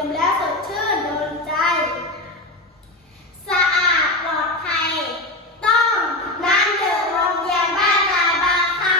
ดื่มแล้วสดชื่นโดนใจ สะอาดปลอดภัย ต้องน้ำเดือดโรงแรีบ้านตาบาค่ะ